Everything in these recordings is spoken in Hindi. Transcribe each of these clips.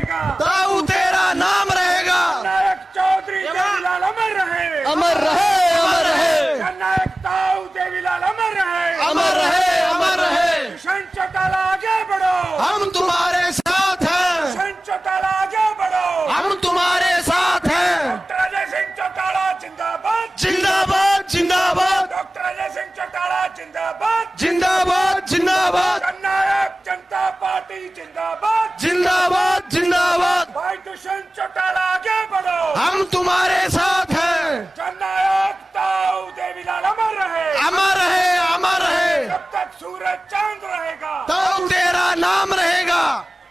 रहेगा, ताऊ तेरा नाम रहेगा। नायक चौधरी देवीलाल अमर रहे, अमर रहे, अमर रहे, नायक ताऊ देवीलाल अमर रहे, अमर रहे, अमर रहे। दुष्यंत चौटाला आगे बढ़ो, हम तुम्हारे साथ हैं, दुष्यंत चौटाला आगे बढ़ो, हम तुम्हारे साथ हैं। डॉक्टर अजय सिंह चौटाला जिंदाबाद, जिंदाबाद, जिंदाबाद, डॉक्टर अजय सिंह चौटाला जिंदाबाद, जिंदाबाद, जिंदाबाद, जननायक जनता पार्टी जिंदाबाद, जिंदाबाद, जिंदाबाद। भाई दुष्यंत चौटाला आगे बढ़ो, हम तुम्हारे साथ हैं। जननायक ताऊ देवीलाल अमर रहे, अमर रहे, अमर रहे। जब तक सूरज चांद रहेगा, ताऊ तेरा नाम रहेगा।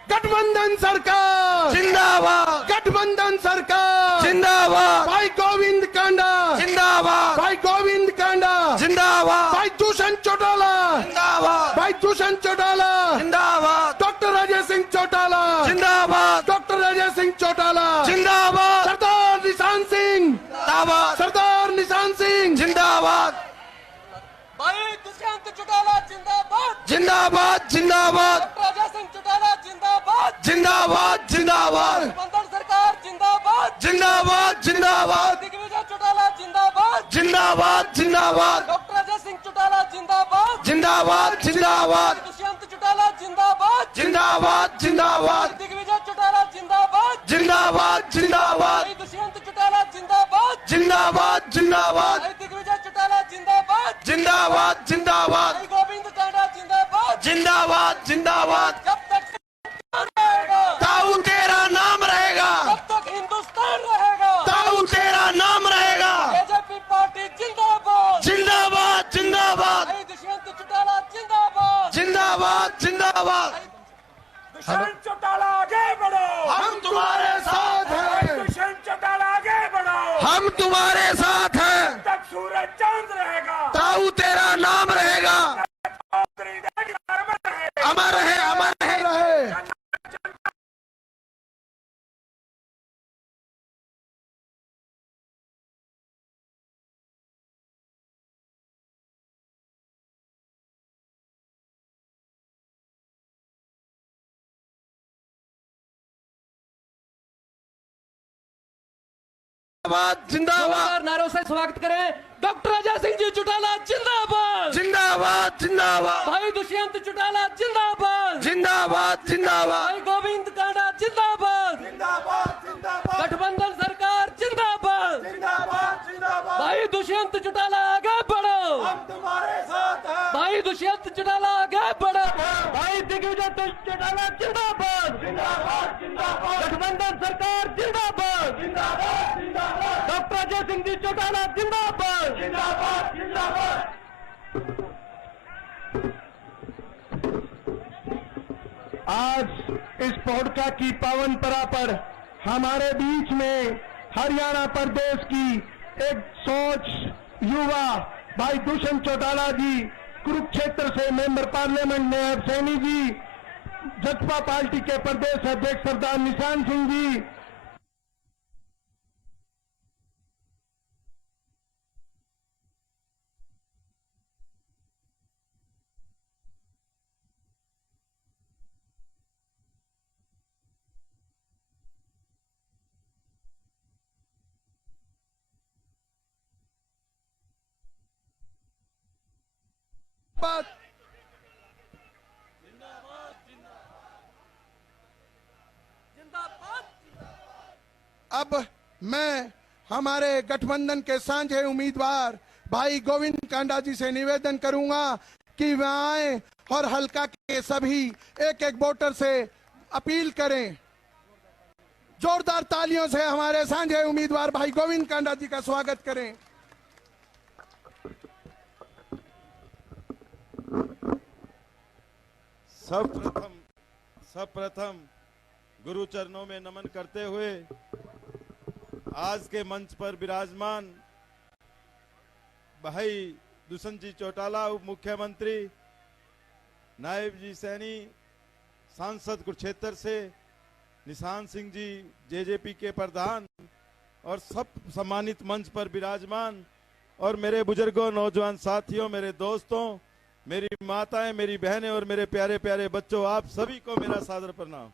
गठबंधन सरकार जिंदाबाद, गठबंधन सरकार जिंदाबाद, भाई गोविंद कांडा जिंदाबाद, भाई गोविंद कांडा जिंदाबाद, भाई दुष्यंत चौटाला जिंदाबाद, भाई दुष्यंत चौटाला जिंदाबाद, डॉक्टर अजय सिंह चौटाला जिंदाबाद, डॉक्टर अजय सिंह चौटाला जिंदाबाद, सरदार निशान सिंह जिंदाबाद, सरदार निशान सिंह जिंदाबाद, भाई दुष्यंत चौटाला जिंदाबाद, जिंदाबाद, जिंदाबाद, डॉक्टर अजय सिंह चौटाला जिंदाबाद, जिंदाबाद, जिंदाबाद, गठबंधन सरकार जिंदाबाद, जिंदाबाद, जिंदाबाद, दिग्विजय चौटाला जिंदाबाद, जिंदाबाद, जिंदाबाद, डॉक्टर अजय सिंह चौटाला जिंदाबाद, जिंदाबाद, जिंदाबाद, दुष्यंत चौटाला जिंदाबाद, जिंदाबाद, जिंदाबाद, दिग्विजय चौटाला जिंदाबाद, जिंदाबाद, जिंदाबाद, भाई दुष्यंत चौटाला जिंदाबाद, जिंदाबाद, जिंदाबाद, भाई दिग्विजय चौटाला जिंदाबाद, जिंदाबाद, जिंदाबाद, भाई गोविंद कांडा जिंदाबाद, जिंदाबाद, जिंदाबाद। जब तक रहेगा, ताऊ तेरा नाम रहेगा, तब तक हिंदुस्तान रहेगा, ताऊ तेरा नाम रहेगा। बीजेपी पार्टी जिंदाबाद, जिंदाबाद, जिंदाबाद, भाई दुष्यंत चौटाला जिंदाबाद, जिंदाबाद, जिंदाबाद। दुष्यंत चौटाला आगे बढ़ो, हम तुम्हारे साथ हैं, दुष्यंत चौटाला आगे बढ़ो, हम तुम्हारे साथ हैं। जब तक सूरज चांद रहेगा, ताऊ तेरा नाम रहेगा। चौधरी देवीलाल अमर रहे, अमर रहे, अमर रहे। जिंदाबाद, नारों से स्वागत करें डॉक्टर अजय सिंह जी चौटाला जिंदाबाद, जिंदाबाद, जिंदाबाद, भाई दुष्यंत चौटाला जिंदाबाद, जिंदाबाद, जिंदाबाद, भाई गोविंद कांडा जिंदाबाद, जिंदाबाद, जिंदाबाद, गठबंधन सरकार जिंदाबाद, जिंदाबाद, जिंदाबाद, भाई दुष्यंत चौटाला आगे बढ़ो, हम तुम्हारे साथ हैं, भाई दुष्यंत चौटाला आगे बढ़ो, भाई दिग्विजय चौटाला जिंदाबाद, जिंदाबाद, जिंदाबाद, गठबंधन सरकार जिंदाबाद, जिंदाबाद, जिंदाबाद, डॉक्टर अजय सिंह जी चौटाला जिंदाबाद। जिंदाबाद, जिंदाबाद। आज इस पौड़का की पावन परा पर हमारे बीच में हरियाणा प्रदेश की एक सोच युवा भाई दुष्यंत चौटाला जी, कुरुक्षेत्र से member parliament Nayab Saini ji, Jaspa party के प्रदेश अध्यक्ष सरदार निशान सिंह जी, अब मैं हमारे गठबंधन के साझे उम्मीदवार भाई गोविंद कांडा जी से निवेदन करूंगा कि वे आए और हल्का के सभी एक एक वोटर से अपील करें। जोरदार तालियों से हमारे साझे उम्मीदवार भाई गोविंद कांडा जी का स्वागत करें। सर्वप्रथम गुरु चरणों में नमन करते हुए आज के मंच पर विराजमान भाई दुष्यंत जी चौटाला, उप मुख्यमंत्री, नायब जी सैनी, सांसद कुरुक्षेत्र से निशान सिंह जी जेजेपी के प्रधान और सब सम्मानित मंच पर विराजमान और मेरे बुजुर्गों, नौजवान साथियों, मेरे दोस्तों, मेरी माताएं, मेरी बहनें और मेरे प्यारे प्यारे बच्चों, आप सभी को मेरा सादर प्रणाम।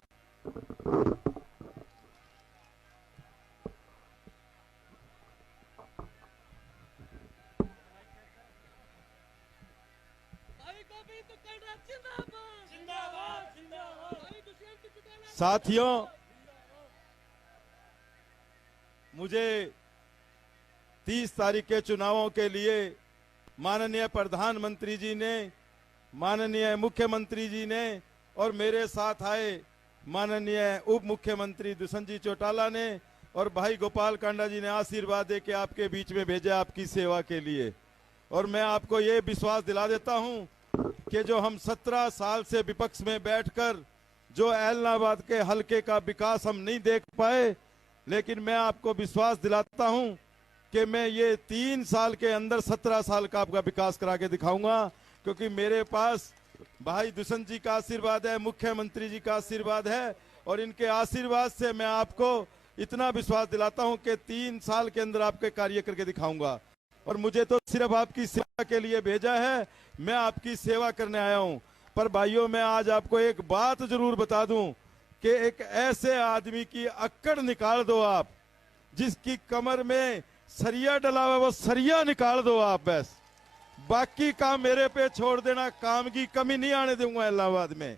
साथियों, मुझे 30 तारीख के चुनावों के लिए माननीय प्रधानमंत्री जी ने, माननीय मुख्यमंत्री जी ने और मेरे साथ आए माननीय उप मुख्यमंत्री दुष्यंत जी चौटाला ने और भाई गोपाल कांडा जी ने आशीर्वाद दे के आपके बीच में भेजा आपकी सेवा के लिए। और मैं आपको ये विश्वास दिला देता हूं कि जो हम 17 साल से विपक्ष में बैठकर जो एलनाबाद के हलके का विकास हम नहीं देख पाए, लेकिन मैं आपको विश्वास दिलाता हूं कि मैं ये 3 साल के अंदर 17 साल का आपका विकास करा के दिखाऊंगा, क्योंकि मेरे पास भाई दुष्यंत जी का आशीर्वाद है, मुख्यमंत्री जी का आशीर्वाद है और इनके आशीर्वाद से मैं आपको इतना विश्वास दिलाता हूं कि 3 साल के अंदर आपके कार्य करके दिखाऊंगा। और मुझे तो सिर्फ आपकी सेवा के लिए भेजा है, मैं आपकी सेवा करने आया हूं। पर भाइयों, मैं आज आपको एक बात जरूर बता दूं कि एक ऐसे आदमी की अक्कड़ निकाल दो आप, जिसकी कमर में सरिया डला हुआ, वो सरिया निकाल दो आप बस। बाकी काम मेरे पे छोड़ देना, काम की कमी नहीं आने दूंगा इलाहाबाद में।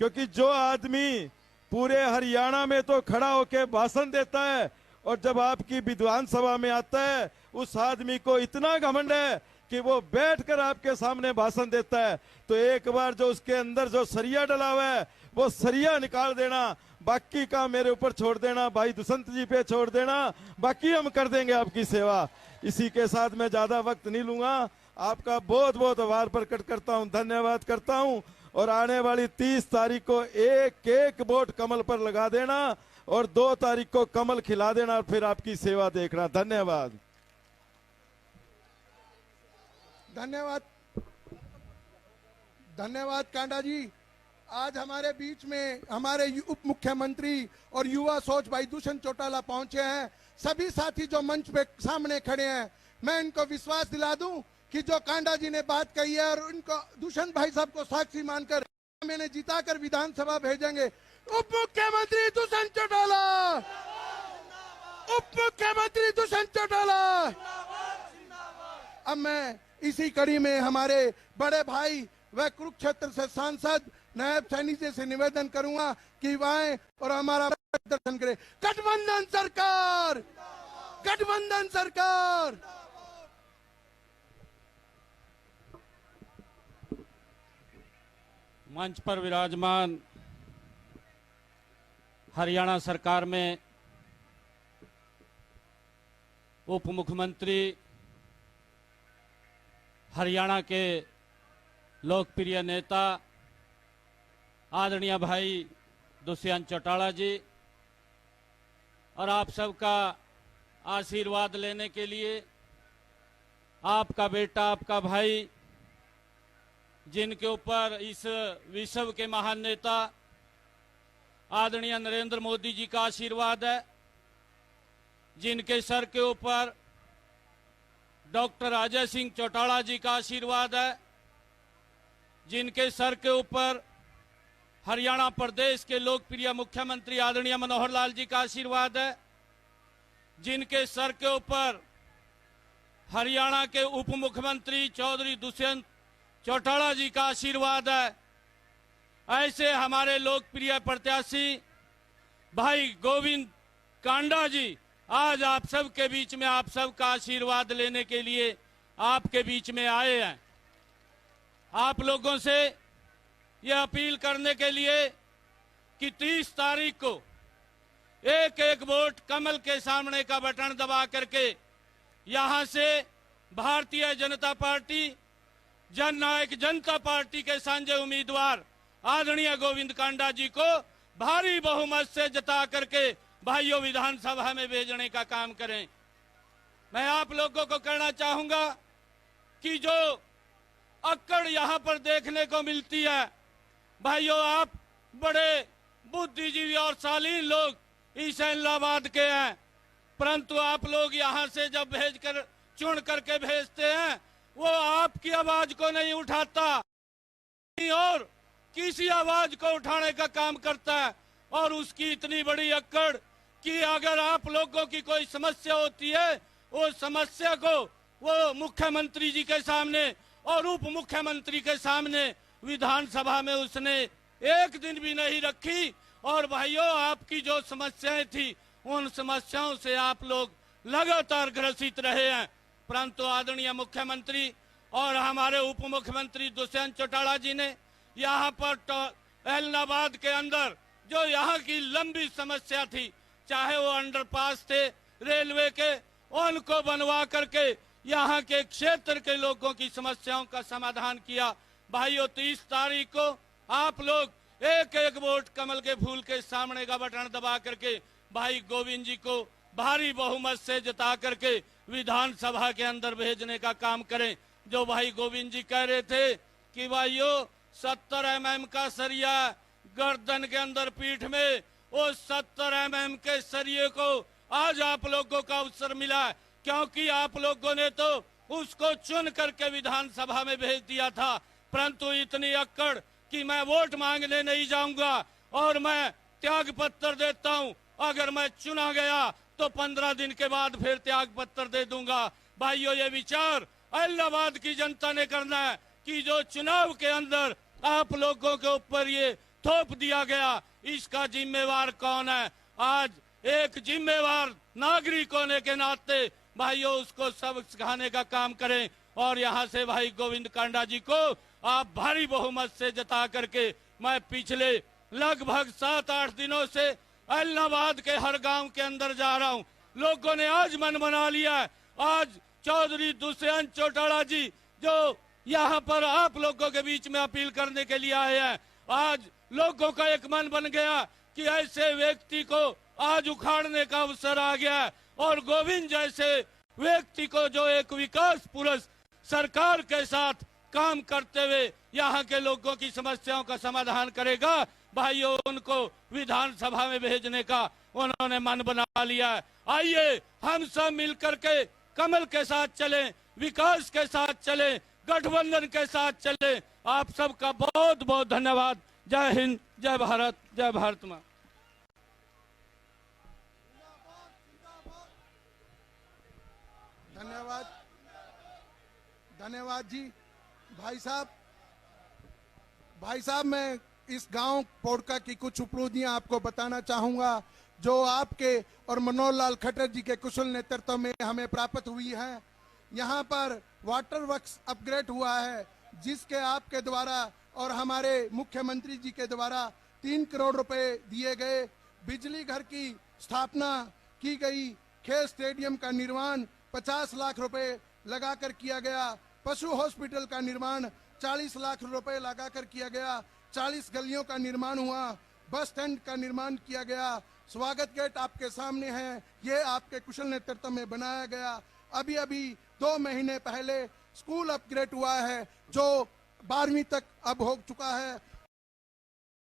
क्योंकि जो आदमी पूरे हरियाणा में तो खड़ा होकर भाषण देता है और जब आपकी विधानसभा में आता है, उस आदमी को इतना घमंड है कि वो बैठकर आपके सामने भाषण देता है। तो एक बार जो उसके अंदर जो सरिया डला हुआ है, वो सरिया निकाल देना, बाकी का मेरे ऊपर छोड़ देना, भाई दुष्यंत जी पे छोड़ देना, बाकी हम कर देंगे आपकी सेवा। इसी के साथ मैं ज्यादा वक्त नहीं लूंगा, आपका बहुत बहुत आभार प्रकट करता हूं, धन्यवाद करता हूं। और आने वाली 30 तारीख को एक एक वोट कमल पर लगा देना और 2 तारीख को कमल खिला देना और फिर आपकी सेवा देखना। धन्यवाद। धन्यवाद, धन्यवाद कांडा जी। आज हमारे बीच में हमारे उप मुख्यमंत्री और युवा सोच भाई दुष्यंत चौटाला पहुंचे हैं। सभी साथी जो मंच पे सामने खड़े हैं, मैं इनको विश्वास दिला दूं कि जो कांडा जी ने बात कही है और उनको दुष्यंत भाई साहब को साक्षी मानकर मैंने जिताकर विधानसभा भेजेंगे। उप मुख्यमंत्री दुष्यंत चौटाला, उप मुख्यमंत्री दुष्यंत चौटाला। अब मैं इसी कड़ी में हमारे बड़े भाई व कुरुक्षेत्र से सांसद नायब सैनी जी से निवेदन करूंगा कि वह आए और हमारा दर्शन करें। गठबंधन सरकार, गठबंधन सरकार। मंच पर विराजमान हरियाणा सरकार में उप मुख्यमंत्री, हरियाणा के लोकप्रिय नेता आदरणीय भाई दुष्यंत चौटाला जी, और आप सबका आशीर्वाद लेने के लिए आपका बेटा, आपका भाई, जिनके ऊपर इस विश्व के महान नेता आदरणीय नरेंद्र मोदी जी का आशीर्वाद है, जिनके सर के ऊपर डॉक्टर अजय सिंह चौटाला जी का आशीर्वाद है, जिनके सर के ऊपर हरियाणा प्रदेश के लोकप्रिय मुख्यमंत्री आदरणीय मनोहर लाल जी का आशीर्वाद है, जिनके सर के ऊपर हरियाणा के उप मुख्यमंत्री चौधरी दुष्यंत चौटाला जी का आशीर्वाद है। ऐसे हमारे लोकप्रिय प्रत्याशी भाई गोविंद कांडा जी आज आप सब के बीच में आप सब का आशीर्वाद लेने के लिए आपके बीच में आए हैं। आप लोगों से यह अपील करने के लिए कि 30 तारीख को एक एक वोट कमल के सामने का बटन दबा करके यहां से भारतीय जनता पार्टी, जननायक जनता पार्टी के सांझे उम्मीदवार आदरणीय गोविंद कांडा जी को भारी बहुमत से जिता करके भाइयों विधानसभा में भेजने का काम करें। मैं आप लोगों को कहना चाहूंगा कि जो अक्कड़ यहां पर देखने को मिलती है, भाइयों आप बड़े बुद्धिजीवी और शालीन लोग इस इलाहाबाद के हैं, परंतु आप लोग यहां से जब भेजकर चुन करके भेजते हैं, वो आपकी आवाज को नहीं उठाता और किसी आवाज को उठाने का काम करता है। और उसकी इतनी बड़ी अक्कड़ कि अगर आप लोगों की कोई समस्या होती है, वो समस्या को वो मुख्यमंत्री जी के सामने और उप मुख्यमंत्री के सामने विधानसभा में उसने एक दिन भी नहीं रखी। और भाइयों, आपकी जो समस्याएं थी उन समस्याओं से आप लोग लगातार ग्रसित रहे हैं, परंतु आदरणीय मुख्यमंत्री और हमारे उप मुख्यमंत्री दुष्यंत चौटाला जी ने यहाँ पर एलनाबाद के अंदर जो यहाँ की लंबी समस्या थी, चाहे वो अंडरपास थे रेलवे के, उनको बनवा करके यहाँ के क्षेत्र के लोगों की समस्याओं का समाधान किया। भाइयों, 30 तारीख को आप लोग एक एक वोट कमल के फूल के सामने का बटन दबा करके भाई गोविंद जी को भारी बहुमत से जिता करके विधानसभा के अंदर भेजने का काम करें। जो भाई गोविंद जी कह रहे थे कि भाइयों 70 mm का सरिया गर्दन के अंदर पीठ में, वो 70 mm के सरिये को आज आप लोगों का अवसर मिला, क्योंकि आप लोगों ने तो उसको चुन करके विधानसभा में भेज दिया था। परंतु इतनी अक्कड़ कि मैं वोट मांगने नहीं जाऊंगा और मैं त्याग पत्र देता हूं, अगर मैं चुना गया तो 15 दिन के बाद फिर त्याग पत्र दे दूंगा। भाइयों, ये विचार इलाहाबाद की जनता ने करना है कि जो चुनाव के अंदर आप लोगों के ऊपर ये थोप दिया गया, इसका जिम्मेवार कौन है। आज एक जिम्मेवार नागरिक होने के नाते भाइयों उसको सबक सिखाने का काम करें और यहाँ से भाई गोविंद कांडा जी को आप भारी बहुमत से जता करके, मैं पिछले लगभग 7-8 दिनों से इलाहाबाद के हर गांव के अंदर जा रहा हूं, लोगों ने आज मन बना लिया है। आज चौधरी दुष्यंत चौटाला जी जो यहाँ पर आप लोगों के बीच में अपील करने के लिए आए हैं, आज लोगों का एक मन बन गया कि ऐसे व्यक्ति को आज उखाड़ने का अवसर आ गया है और गोविंद जैसे व्यक्ति को जो एक विकास पुरुष सरकार के साथ काम करते हुए यहाँ के लोगों की समस्याओं का समाधान करेगा, भाइयों उनको विधानसभा में भेजने का उन्होंने मन बना लिया है। आइए हम सब मिलकर के कमल के साथ चलें, विकास के साथ चलें, गठबंधन के साथ चलें। आप सबका बहुत बहुत धन्यवाद। जय हिंद, जय भारत, जय भारत माँ। धन्यवाद, धन्यवाद जी। भाई साहब मैं इस गांव पोड़का की कुछ उपलब्धियां आपको बताना चाहूंगा जो आपके और मनोहर लाल खट्टर जी के कुशल नेतृत्व में हमें प्राप्त हुई है। यहां पर वाटर वर्क्स अपग्रेड हुआ है, जिसके आपके द्वारा और हमारे मुख्यमंत्री जी के द्वारा 3 करोड़ रुपए दिए गए। बिजली घर की स्थापना की गई। खेल स्टेडियम का निर्माण 50 लाख रुपए लगाकर किया गया। पशु हॉस्पिटल का निर्माण 40 लाख रुपए लगाकर किया गया। 40 गलियों का निर्माण हुआ। बस स्टैंड का निर्माण किया गया। स्वागत गेट आपके सामने है, ये आपके कुशल नेतृत्व में बनाया गया। अभी 2 महीने पहले स्कूल अपग्रेड हुआ है जो 12वीं तक अब हो चुका है।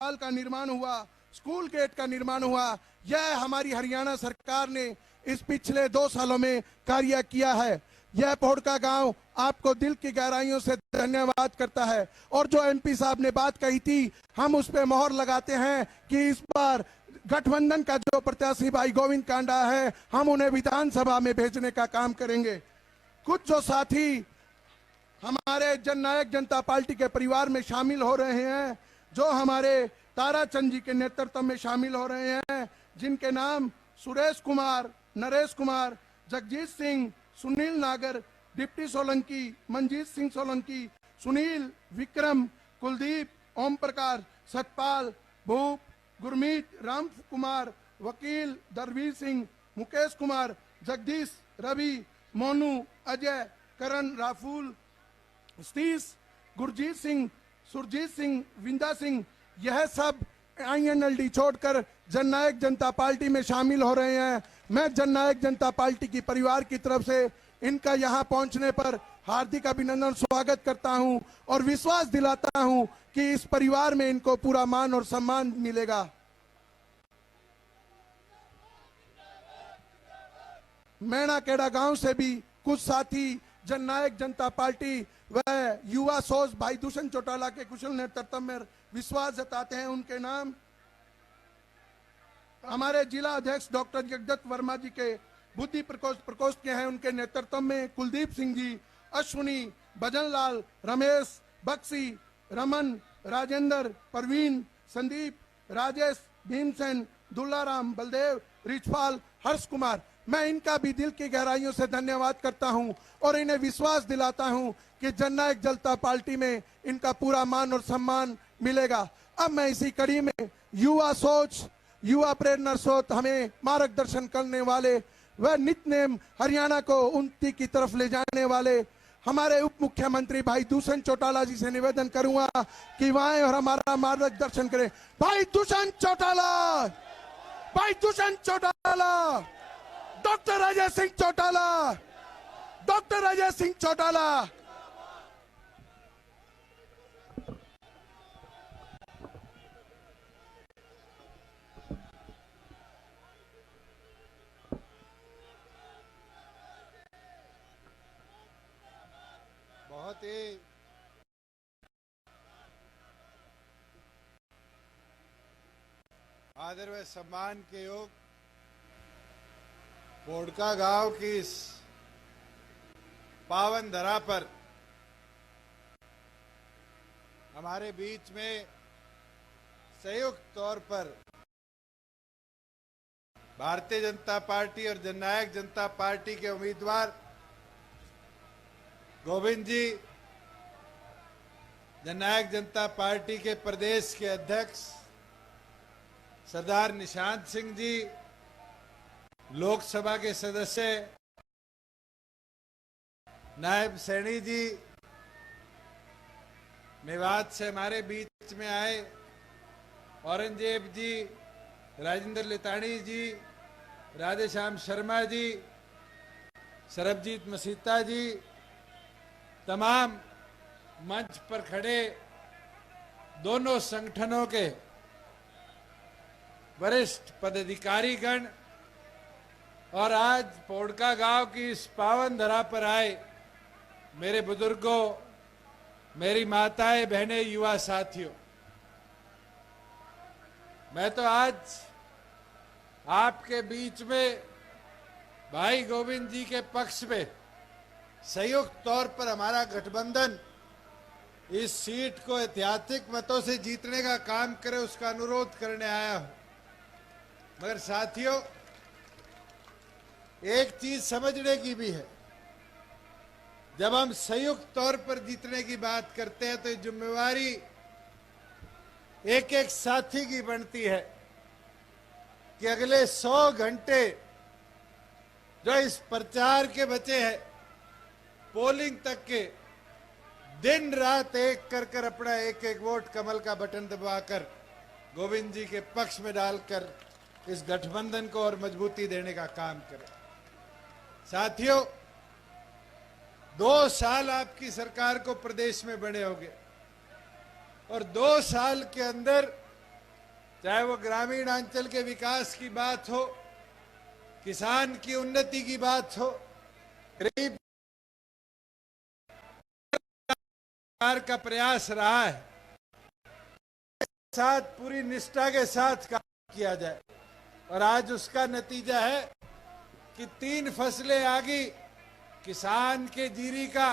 हाल का निर्माण हुआ, स्कूल गेट का निर्माण हुआ। यह हमारी हरियाणा सरकार ने इस पिछले 2 सालों में कार्य किया है। यह पोड़का गांव आपको दिल की गहराइयों से धन्यवाद करता है। और जो एमपी साहब ने बात कही थी, हम उस पे मोहर लगाते हैं कि इस बार गठबंधन का जो प्रत्याशी भाई गोविंद कांडा है, हम उन्हें विधानसभा में भेजने का काम करेंगे। कुछ जो साथी हमारे जननायक जनता पार्टी के परिवार में शामिल हो रहे हैं, जो हमारे ताराचंद जी के नेतृत्व में शामिल हो रहे हैं, जिनके नाम सुरेश कुमार, नरेश कुमार, जगजीत सिंह, सुनील नागर, डिप्टी सोलंकी, मनजीत सिंह सोलंकी, सुनील, विक्रम, कुलदीप, ओम प्रकाश, सतपाल, भूप, गुरमीत, राम कुमार, वकील, दरवीर सिंह, मुकेश कुमार, जगदीश, रवि, मोनू, अजय, करण, राफुल, सतीश, गुरजीत सिंह, सुरजीत सिंह, विंदा सिंह, यह सब INLD छोड़कर जननायक जनता पार्टी में शामिल हो रहे हैं। मैं जननायक जनता पार्टी की परिवार की तरफ से इनका यहां पहुंचने पर हार्दिक अभिनंदन स्वागत करता हूं और विश्वास दिलाता हूं कि इस परिवार में इनको पूरा मान और सम्मान मिलेगा। मैणाकेड़ा गांव से भी कुछ साथी जननायक जनता पार्टी व युवा सोच भाई दुष्यंत चौटाला के कुशल नेतृत्व में विश्वास जताते हैं। उनके नाम हमारे जिला अध्यक्ष डॉक्टर जगदत्त वर्मा जी के बुद्धि प्रकोष्ठ के हैं। उनके नेतृत्व में कुलदीप सिंह जी, अश्विनी, भजन लाल, रमेश, बक्सी, रमन, राजेंद्र, परवीन, संदीप, राजेश, भीमसेन, दुल्लाराम, बलदेव, रिचपाल, हर्ष कुमार, मैं इनका भी दिल की गहराइयों से धन्यवाद करता हूं और इन्हें विश्वास दिलाता हूं कि जननायक जनता पार्टी में इनका पूरा मान और सम्मान मिलेगा। अब मैं इसी कड़ी में युवा सोच, युवा प्रेरणा स्रोत हमें मार्गदर्शन करने वाले वह नित नेम हरियाणा को उन्नति की तरफ ले जाने वाले हमारे उप मुख्यमंत्री भाई दुष्यंत चौटाला जी से निवेदन करूंगा कि वह आए और हमारा मार्गदर्शन करें। भाई दुष्यंत चौटाला, भाई दुष्यंत चौटाला, डॉक्टर अजय सिंह चौटाला, डॉक्टर अजय सिंह चौटाला। बहुत ही आदर व सम्मान के योग पोड़का गांव की इस पावन धरा पर हमारे बीच में संयुक्त तौर पर भारतीय जनता पार्टी और जननायक जनता पार्टी के उम्मीदवार गोविंद जी, जननायक जनता पार्टी के प्रदेश के अध्यक्ष सरदार निशांत सिंह जी, लोकसभा के सदस्य नायब सैनी जी, मेवात से हमारे बीच में आए औरंगजेब जी, राजेंद्र लितानी जी, राधेश्याम शर्मा जी, सरबजीत मसीता जी, तमाम मंच पर खड़े दोनों संगठनों के वरिष्ठ पदाधिकारीगण और आज पोड़का गांव की इस पावन धरा पर आए मेरे बुजुर्गों, मेरी माताएं, बहनें, युवा साथियों, मैं तो आज आपके बीच में भाई गोविंद जी के पक्ष में संयुक्त तौर पर हमारा गठबंधन इस सीट को ऐतिहासिक मतों से जीतने का काम करे उसका अनुरोध करने आया हूं। मगर साथियों, एक चीज समझने की भी है, जब हम संयुक्त तौर पर जीतने की बात करते हैं तो जिम्मेवारी एक एक साथी की बनती है कि अगले 100 घंटे जो इस प्रचार के बचे हैं, पोलिंग तक के, दिन रात एक कर अपना एक एक वोट कमल का बटन दबाकर गोविंद जी के पक्ष में डालकर इस गठबंधन को और मजबूती देने का काम करें। साथियों, 2 साल आपकी सरकार को प्रदेश में बने होंगे और 2 साल के अंदर चाहे वो ग्रामीण अंचल के विकास की बात हो, किसान की उन्नति की बात हो, गरीब का प्रयास रहा है, साथ पूरी निष्ठा के साथ काम किया जाए और आज उसका नतीजा है कि 3 फसलें आ गई, किसान के जीरी का,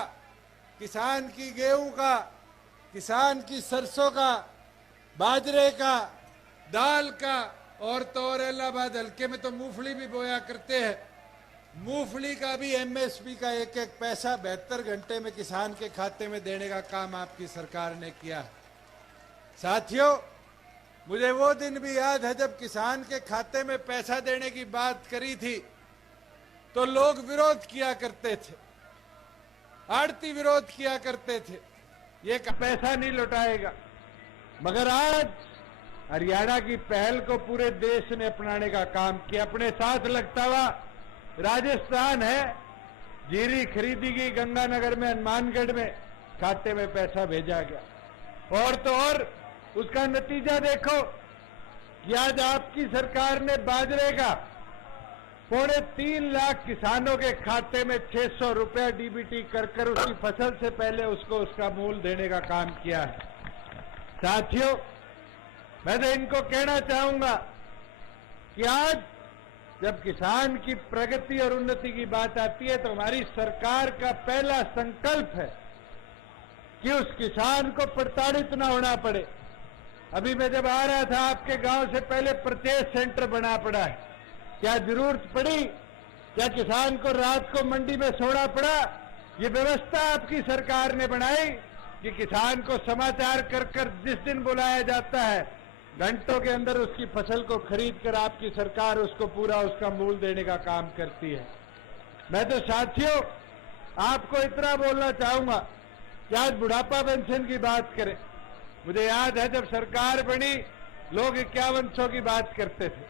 किसान की गेहूं का, किसान की सरसों का, बाजरे का, दाल का, और तो और इलाहाबाद हल्के में तो मूंगफली भी बोया करते हैं, मूंगफली का भी एमएसपी का एक एक पैसा 72 घंटे में किसान के खाते में देने का काम आपकी सरकार ने किया है। साथियों, मुझे वो दिन भी याद है जब किसान के खाते में पैसा देने की बात करी थी तो लोग विरोध किया करते थे, आड़ती विरोध किया करते थे, ये पैसा नहीं लौटाएगा। मगर आज हरियाणा की पहल को पूरे देश ने अपनाने का काम किया। अपने साथ लगता हुआ राजस्थान है, जीरी खरीदी गई गंगानगर में, हनुमानगढ़ में, खाते में पैसा भेजा गया। और तो और उसका नतीजा देखो कि आज आपकी सरकार ने बाजरे का 3.25 लाख किसानों के खाते में 600 रुपया डीबीटी कर उसकी फसल से पहले उसको उसका मूल देने का काम किया है। साथियों, मैं तो इनको कहना चाहूंगा कि आज जब किसान की प्रगति और उन्नति की बात आती है तो हमारी सरकार का पहला संकल्प है कि उस किसान को प्रताड़ित न होना पड़े। अभी मैं जब आ रहा था आपके गांव से पहले परचेज सेंटर बना पड़ा है। क्या जरूरत पड़ी? क्या किसान को रात को मंडी में सोना पड़ा? ये व्यवस्था आपकी सरकार ने बनाई कि किसान को समाचार कर कर जिस दिन बुलाया जाता है घंटों के अंदर उसकी फसल को खरीद कर आपकी सरकार उसको पूरा उसका मूल देने का काम करती है। मैं तो साथियों आपको इतना बोलना चाहूंगा कि आज बुढ़ापा पेंशन की बात करें। मुझे याद है जब सरकार बनी लोग 5100 की बात करते थे,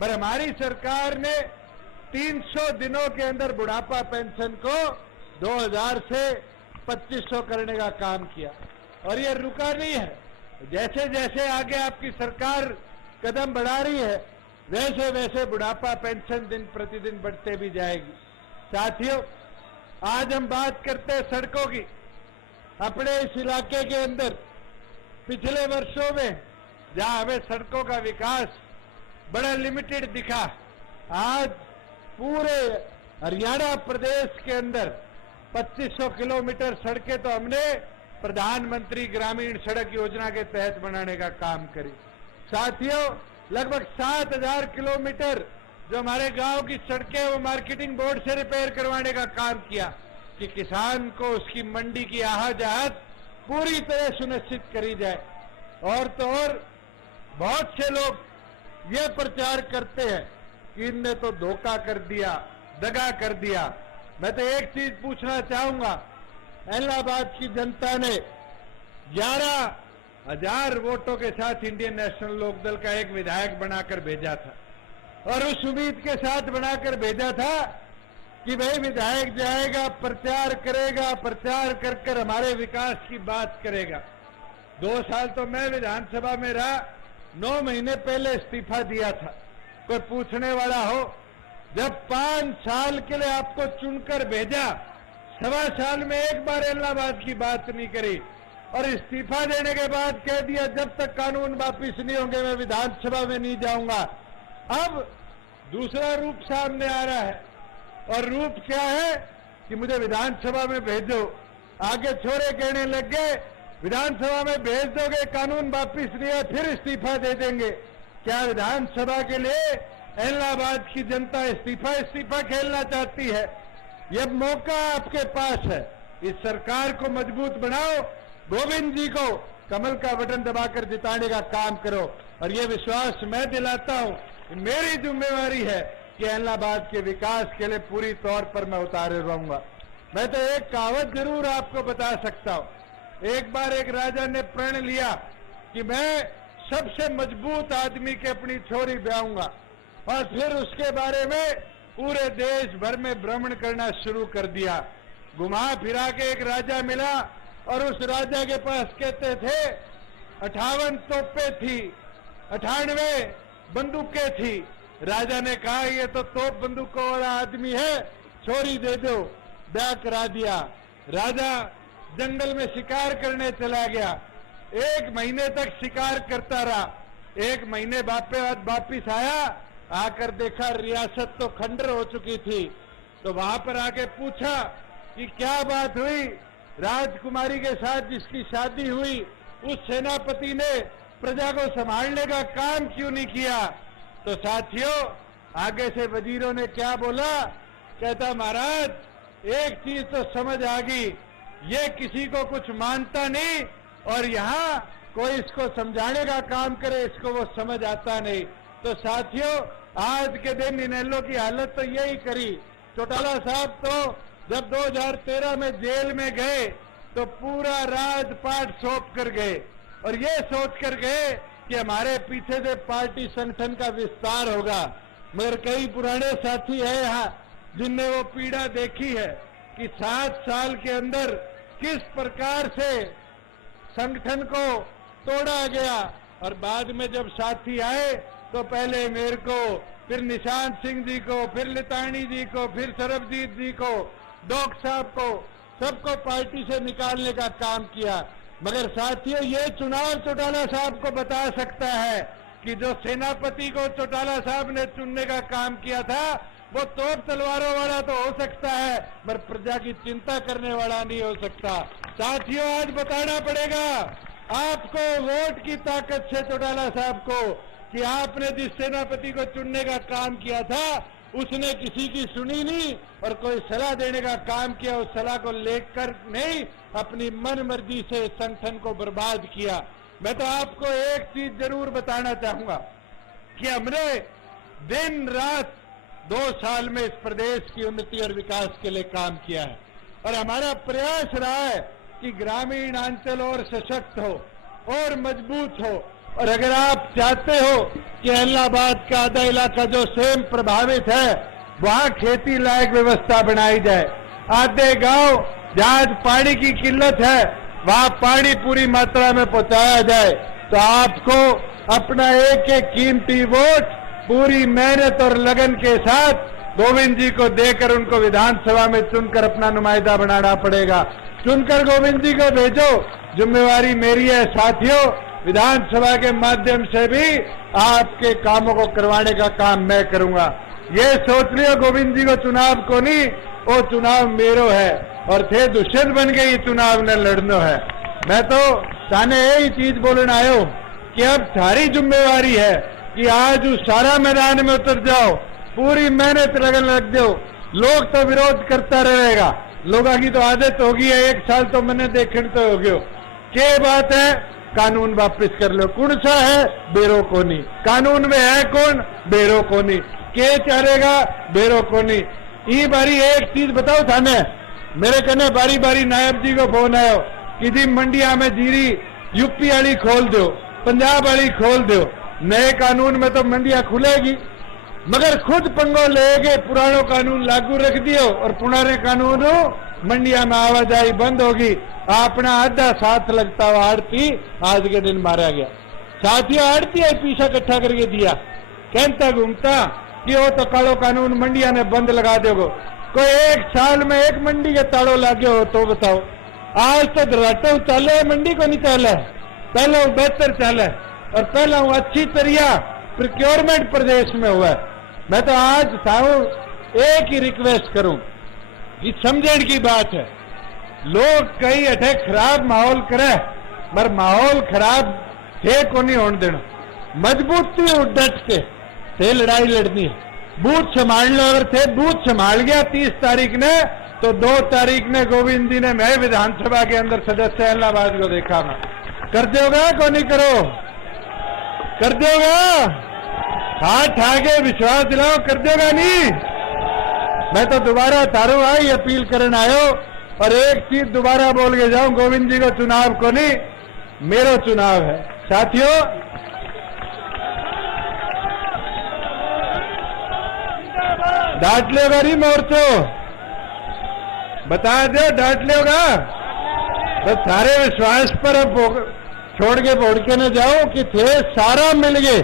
पर हमारी सरकार ने 300 दिनों के अंदर बुढ़ापा पेंशन को 2000 से 2500 करने का काम किया और ये रुका नहीं है। जैसे जैसे आगे आपकी सरकार कदम बढ़ा रही है वैसे वैसे बुढ़ापा पेंशन दिन प्रतिदिन बढ़ते भी जाएगी। साथियों आज हम बात करते हैं सड़कों की। अपने इस इलाके के अंदर पिछले वर्षों में जहां हमें सड़कों का विकास बड़ा लिमिटेड दिखा, आज पूरे हरियाणा प्रदेश के अंदर 2500 किलोमीटर सड़कें तो हमने प्रधानमंत्री ग्रामीण सड़क योजना के तहत बनाने का काम करी। साथियों लगभग 7000 किलोमीटर जो हमारे गांव की सड़कें वो मार्केटिंग बोर्ड से रिपेयर करवाने का काम किया कि किसान को उसकी मंडी की आहाजात पूरी तरह सुनिश्चित करी जाए। और तो और बहुत से लोग ये प्रचार करते हैं कि इनने तो धोखा कर दिया, दगा कर दिया। मैं तो एक चीज पूछना चाहूंगा, इलाहाबाद की जनता ने 11,000 वोटों के साथ इंडियन नेशनल लोकदल का एक विधायक बनाकर भेजा था और उस उम्मीद के साथ बनाकर भेजा था कि भाई विधायक जाएगा, प्रचार करेगा, प्रचार कर कर हमारे विकास की बात करेगा। 2 साल तो मैं विधानसभा में रहा, 9 महीने पहले इस्तीफा दिया था। कोई पूछने वाला हो, जब 5 साल के लिए आपको चुनकर भेजा, 1.25 साल में एक बार इलाहाबाद की बात नहीं करी और इस्तीफा देने के बाद कह दिया जब तक कानून वापिस नहीं होंगे मैं विधानसभा में नहीं जाऊंगा। अब दूसरा रूप सामने आ रहा है और रूप क्या है कि मुझे विधानसभा में भेजो। आगे छोरे कहने लग गए विधानसभा में भेज दोगे कानून वापिस नहीं है फिर इस्तीफा दे देंगे। क्या विधानसभा के लिए इलाहाबाद की जनता इस्तीफा खेलना चाहती है? यह मौका आपके पास है, इस सरकार को मजबूत बनाओ, गोविंद जी को कमल का बटन दबाकर जिताने का काम करो और ये विश्वास मैं दिलाता हूं कि मेरी जिम्मेवारी है कि इलाहाबाद के विकास के लिए पूरी तौर पर मैं उतारे रहूंगा। मैं तो एक कहावत जरूर आपको बता सकता हूं। एक बार एक राजा ने प्रण लिया कि मैं सबसे मजबूत आदमी के अपनी छोरी ब्याऊंगा और फिर उसके बारे में पूरे देश भर में भ्रमण करना शुरू कर दिया। घुमा फिरा के एक राजा मिला और उस राजा के पास कहते थे 58 तोपें थी, 98 बंदूकें थी। राजा ने कहा ये तो तोप बंदूकों वाला आदमी है, छोरी दे दो। ब्याह करा दिया। राजा जंगल में शिकार करने चला गया। 1 महीने तक शिकार करता रहा। 1 महीने बाद वापिस आया, आकर देखा रियासत तो खंडर हो चुकी थी। तो वहां पर आके पूछा कि क्या बात हुई, राजकुमारी के साथ जिसकी शादी हुई उस सेनापति ने प्रजा को संभालने का काम क्यों नहीं किया? तो साथियों आगे से वजीरों ने क्या बोला, कहता महाराज एक चीज तो समझ आ गई, ये किसी को कुछ मानता नहीं और यहाँ कोई इसको समझाने का काम करे इसको वो समझ आता नहीं। तो साथियों आज के दिन इनेलो की हालत तो यही करी। चौटाला साहब तो जब 2013 में जेल में गए तो पूरा राजपाट सौंप कर गए और ये सोच कर गए कि हमारे पीछे से पार्टी संगठन का विस्तार होगा। मगर कई पुराने साथी है यहाँ जिनने वो पीड़ा देखी है कि 7 साल के अंदर किस प्रकार से संगठन को तोड़ा गया और बाद में जब साथी आए तो पहले मेरे को, फिर निशांत सिंह जी को, फिर लितानी जी को, फिर सरबजीत जी को, डॉक्टर साहब को, सबको पार्टी से निकालने का काम किया। मगर साथियों ये चुनाव चौटाला साहब को बता सकता है कि जो सेनापति को चौटाला साहब ने चुनने का काम किया था वो तोप तलवारों वाला तो हो सकता है मगर प्रजा की चिंता करने वाला नहीं हो सकता। साथियों, आज बताना पड़ेगा आपको वोट की ताकत से चौटाला साहब को कि आपने जिस सेनापति को चुनने का काम किया था उसने किसी की सुनी नहीं और कोई सलाह देने का काम किया, उस सलाह को लेकर नहीं, अपनी मन मर्जी से संगठन को बर्बाद किया। मैं तो आपको एक चीज जरूर बताना चाहूंगा कि हमने दिन रात 2 साल में इस प्रदेश की उन्नति और विकास के लिए काम किया है और हमारा प्रयास रहा है कि ग्रामीण अंचल और सशक्त हो और मजबूत हो। और अगर आप चाहते हो कि इलाहाबाद का आधा इलाका जो सेम प्रभावित है वहां खेती लायक व्यवस्था बनाई जाए, आधे गांव जहां आज पानी की किल्लत है वहां पानी पूरी मात्रा में पहुंचाया जाए, तो आपको अपना एक एक कीमती वोट पूरी मेहनत और लगन के साथ गोविंद जी को देकर उनको विधानसभा में चुनकर अपना नुमाइंदा बनाना पड़ेगा। चुनकर गोविंद जी को भेजो, जिम्मेवारी मेरी है। साथियों, विधानसभा के माध्यम से भी आपके कामों को करवाने का काम मैं करूंगा। ये सोच लियो गोविंद जी को चुनाव को नहीं, वो चुनाव मेरो है और थे दुष्यंत बन के ये चुनाव न लड़नो है। मैं तो थाने यही चीज बोलना आयो कि अब थारी जिम्मेवारी है कि आज उस सारा मैदान में उतर जाओ, पूरी मेहनत लगन लग दो। लोग तो विरोध करता रहेगा, लोगों की तो आदत होगी है, 1 साल तो मैंने देखने तो हो गयो के बात है कानून वापस कर लो। कौन सा है? बेरो कोनी। कानून में है कौन? बेरो कोनी। के चाहेगा? बेरो कोनी। ई बारी एक चीज बताओ थाने, मेरे कने बारी बारी नायब जी को फोन आयो कि जी मंडिया में जीरी यूपी वाली खोल दो, पंजाब वाली खोल दो। नए कानून में तो मंडिया खुलेगी, मगर खुद पंगो लेके पुरानो कानून लागू रख दियो और पुराने कानून मंडिया में आवाजाही बंद होगी। अपना आधा साथ लगता हुआ आड़ती आज के दिन मारा गया। साथियों, आड़ती पीछा इकट्ठा करके दिया, कहता घूमता कि वो तो कालो कानून मंडिया ने बंद लगा दोगे। कोई 1 साल में 1 मंडी के ताड़ो लागे हो तो बताओ। आज तो धराटो चले, मंडी को नहीं चले, पहले बेहतर चले और पहला अच्छी तरह प्रोक्योरमेंट प्रदेश में हुआ है। मैं तो आज साहू एक ही रिक्वेस्ट करूं कि समझने की बात है, लोग कई अठे खराब माहौल करे, पर माहौल खराब थे को नहीं होने देना। मजबूती डट के थे लड़ाई लड़नी है। बूथ संभाल लो, अगर थे बूथ संभाल गया 30 तारीख ने, तो 2 तारीख ने गोविंद जी ने मैं विधानसभा के अंदर सदस्य इलाहाबाद को देखा मैं। कर दोगा को नहीं करो? कर दोगा? हाथ आगे विश्वास दिलाओ, कर देगा नहीं? मैं तो दोबारा तारो आई अपील करने आयो और एक चीज दोबारा बोल के जाऊं, गोविंद जी को चुनाव को नहीं, मेरो चुनाव है। साथियों, डांट लेगा नहीं मोर्चो? बता दो, डांट लेगा? तो सारे विश्वास पर छोड़ के बोड़ के न जाओ कि थे सारा मिल गए,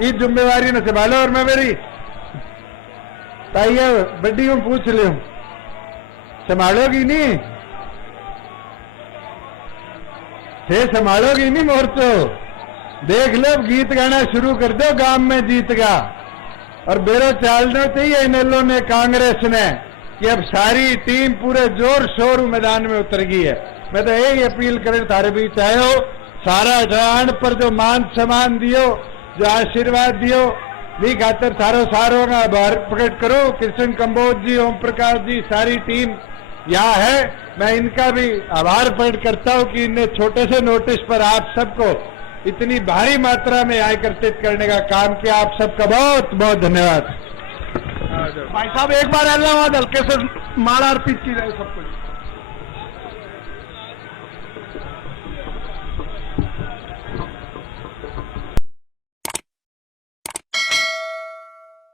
इस जिम्मेवारी न संभालो। और मैं मेरी ताइया बड्डी में पूछ ले, संभालोगी नहीं? थे संभालोगी नहीं मोर्चो? देख लो, गीत गाना शुरू कर दो, गांव में जीतगा। और बेरो चालना चाहिए इनेलो ने, कांग्रेस ने, कि अब सारी टीम पूरे जोर शोर मैदान में उतर गई है। मैं तो यही अपील करें थारे बीच आयो, सारा जहान पर जो मान सम्मान दियो, जो आशीर्वाद दियो, वी खातर थारो सारों का आभार प्रकट करो। कृष्ण कंबोज जी, ओम प्रकाश जी, सारी टीम यहाँ है, मैं इनका भी आभार प्रकट करता हूँ कि इन्हें छोटे से नोटिस पर आप सबको इतनी भारी मात्रा में एकत्रित करने का काम किया। आप सबका बहुत बहुत धन्यवाद। भाई साहब, एक बार इलाहाबाद हल्के से माला अर्पित की जाए सबको।